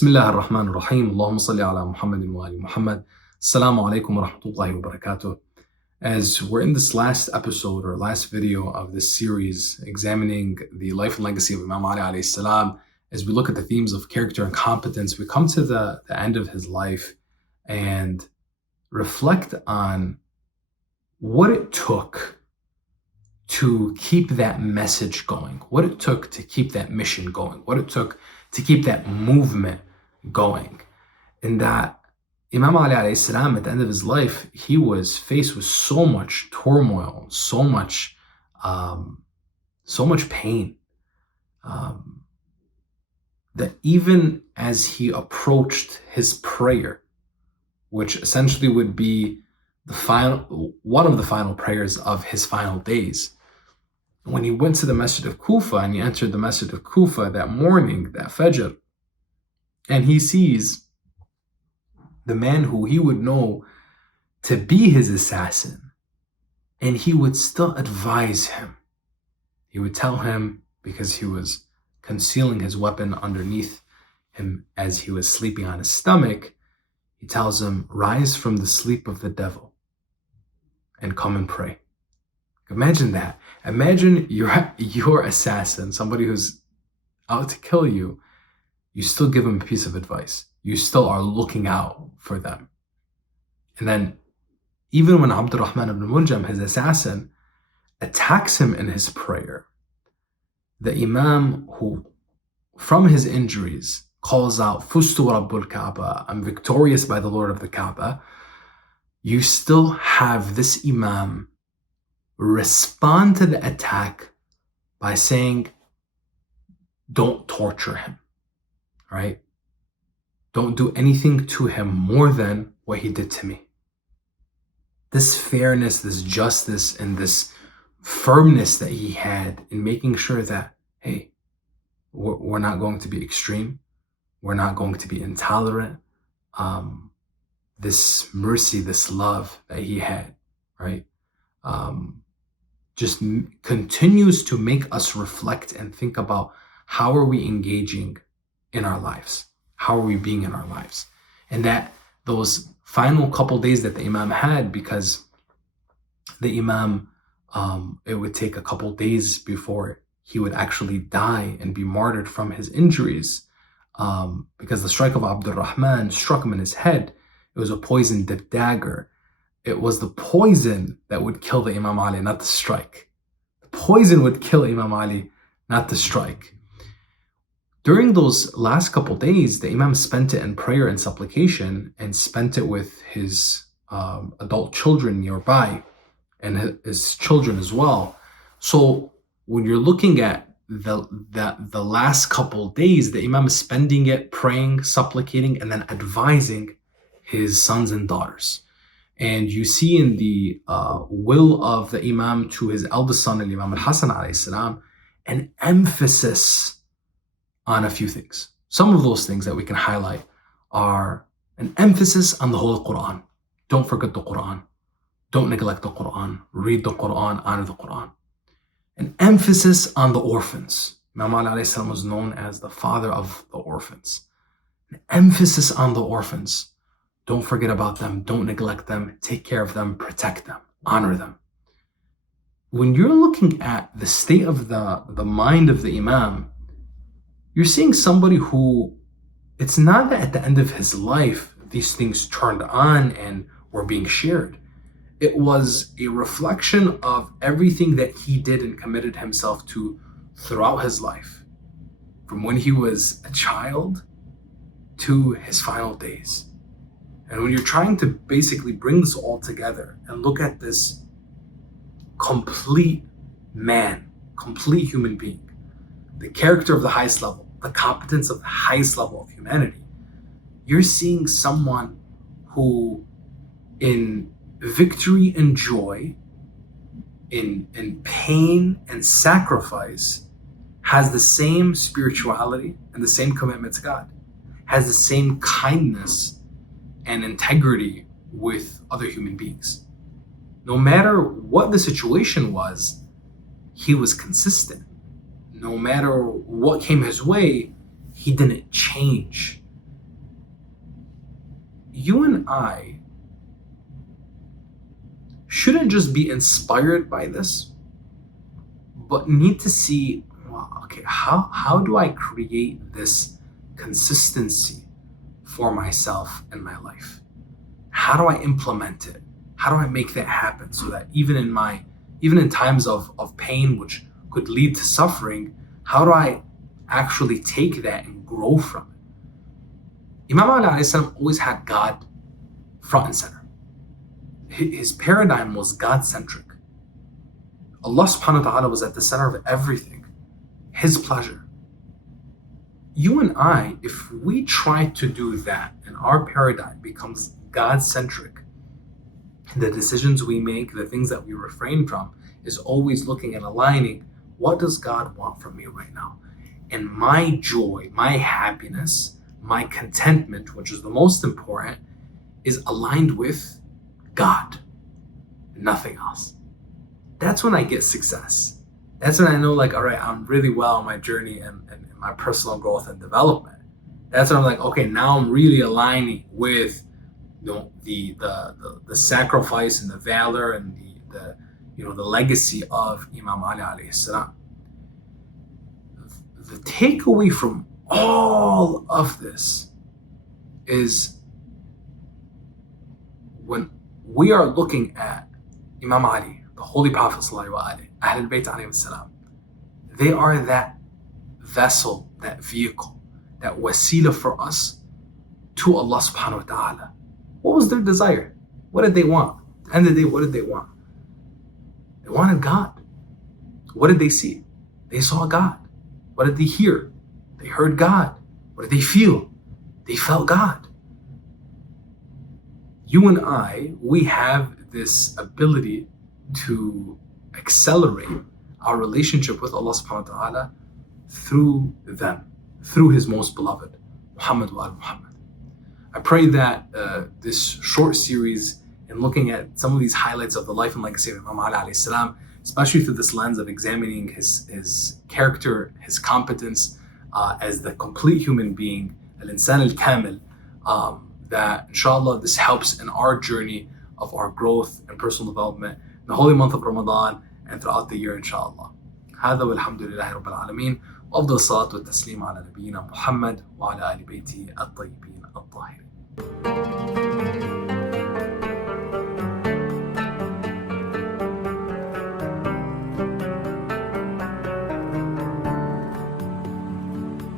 Bismillah ar-Rahman ar-Rahim. Allahumma salli ala Muhammadin wa ali Muhammad. Assalamu alaikum wa rahmatullahi wa barakatuh. As we're in this last episode or last video of this series examining the life and legacy of Imam Ali alayhi salam, as we look at the themes of character and competence, we come to the end of his life and reflect on what it took to keep that message going, what it took to keep that mission going, what it took to keep that movement going. And that Imam Ali alayhi salam, at the end of his life, he was faced with so much turmoil, so much pain, that even as he approached his prayer, which essentially would be one of the final prayers of his final days, when he went to the Masjid of Kufa and he entered the Masjid of Kufa that morning, that Fajr, and he sees the man who he would know to be his assassin, and he would still advise him. He would tell him, because he was concealing his weapon underneath him as he was sleeping on his stomach, he tells him, rise from the sleep of the devil and come and pray. Imagine that. Imagine your assassin, somebody who's out to kill you, you still give him a piece of advice. You still are looking out for them. And then even when Abdurrahman ibn Muljam, his assassin, attacks him in his prayer, the Imam, who from his injuries calls out, Fustu Rabbul Kaaba, I'm victorious by the Lord of the Kaaba, you still have this Imam respond to the attack by saying, don't torture him, right? Don't do anything to him more than what he did to me. This fairness, this justice, and this firmness that he had in making sure that, hey, we're not going to be extreme. We're not going to be intolerant. This mercy, this love that he had, right? Just continues to make us reflect and think about how are we engaging in our lives? How are we being in our lives? And that those final couple days that the Imam had, because the Imam, it would take a couple days before he would actually die and be martyred from his injuries, because the strike of Abdurrahman struck him in his head. It was a poisoned dagger. It was the poison that would kill the Imam Ali, not the strike. The poison would kill Imam Ali, not the strike. During those last couple days, the Imam spent it in prayer and supplication, and spent it with his adult children nearby, and his children as well. So when you're looking at the last couple days, the Imam is spending it praying, supplicating, and then advising his sons and daughters. And you see in the will of the Imam to his eldest son, Imam Al-Hasan alayhi salam, an emphasis on a few things. Some of those things that we can highlight are an emphasis on the whole Quran. Don't forget the Quran. Don't neglect the Quran. Read the Quran, honor the Quran. An emphasis on the orphans. Imam Ali alayhi salam was known as the father of the orphans. An emphasis on the orphans. Don't forget about them. Don't neglect them. Take care of them. Protect them. Honor them. When you're looking at the state of the mind of the Imam, you're seeing somebody who, it's not that at the end of his life these things turned on and were being shared. It was a reflection of everything that he did and committed himself to throughout his life, from when he was a child to his final days. And when you're trying to basically bring this all together and look at this complete man, complete human being, the character of the highest level, the competence of the highest level of humanity, you're seeing someone who, in victory and joy, in pain and sacrifice, has the same spirituality and the same commitment to God, has the same kindness and integrity with other human beings. No matter what the situation was, he was consistent. No matter what came his way, he didn't change. you and I shouldn't just be inspired by this, but need to see, well, okay, how do I create this consistency for myself in my life? How do I implement it? How do I make that happen so that even in times of pain, which could lead to suffering, how do I actually take that and grow from it? Imam Ali alayhi salam always had God front and center. His paradigm was God centric. Allah subhanahu wa ta'ala was at the center of everything. His pleasure. You and I, if we try to do that and our paradigm becomes God centric, the decisions we make, the things that we refrain from, is always looking and aligning, what does God want from me right now? And my joy, my happiness, my contentment, which is the most important, is aligned with God, nothing else. That's when I get success. That's when I know, like, all right, I'm really well on my journey and my personal growth and development. That's when I'm like, okay, now I'm really aligning with the sacrifice and the valor and the legacy of Imam Ali alayhi salam. The takeaway from all of this is when we are looking at Imam Ali, the Holy Prophet sallallahu alaihi wasallam, Ahlul Bayt alayhi salam, they are that vessel, that vehicle, that wasila for us to Allah subhanahu wa ta'ala. What was their desire? What did they want? At the end of the day, what did they want? They wanted God. What did they see? They saw God. What did they hear? They heard God. What did they feel? They felt God. You and I, we have this ability to accelerate our relationship with Allah subhanahu wa ta'ala through them, through His most beloved, Muhammad wa Muhammad. I pray that this short series and looking at some of these highlights of the life and legacy of Imam Ali alayhi salam, especially through this lens of examining his character, his competence as the complete human being, al-insan al-kamil, that inshallah this helps in our journey of our growth and personal development in the holy month of Ramadan and throughout the year inshallah. هذا والحمد لله رب العالمين وأفضل الصلاة والتسليم على نبينا محمد وعلى آل بيته الطيبين الطاهرين.